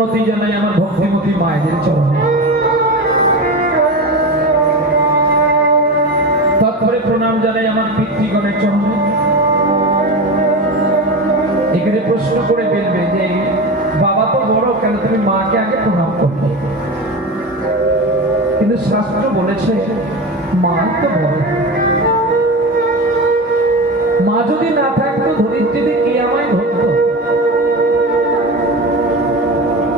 প্রণতি জানাই আমার ভক্তিমতী মায়েদের চরণে। তারপরে প্রণাম জানাই আমার পিতৃগণের চরণে। এখানে প্রশ্ন করে বলবে যে বাবা তো বড়, কেন তুমি মাকে আগে প্রণাম করবে? কিন্তু শাস্ত্র বলেছে মা তো বড়। মা যদি না থাকতো ধরিত্রীতে কে আমায় ধরতো?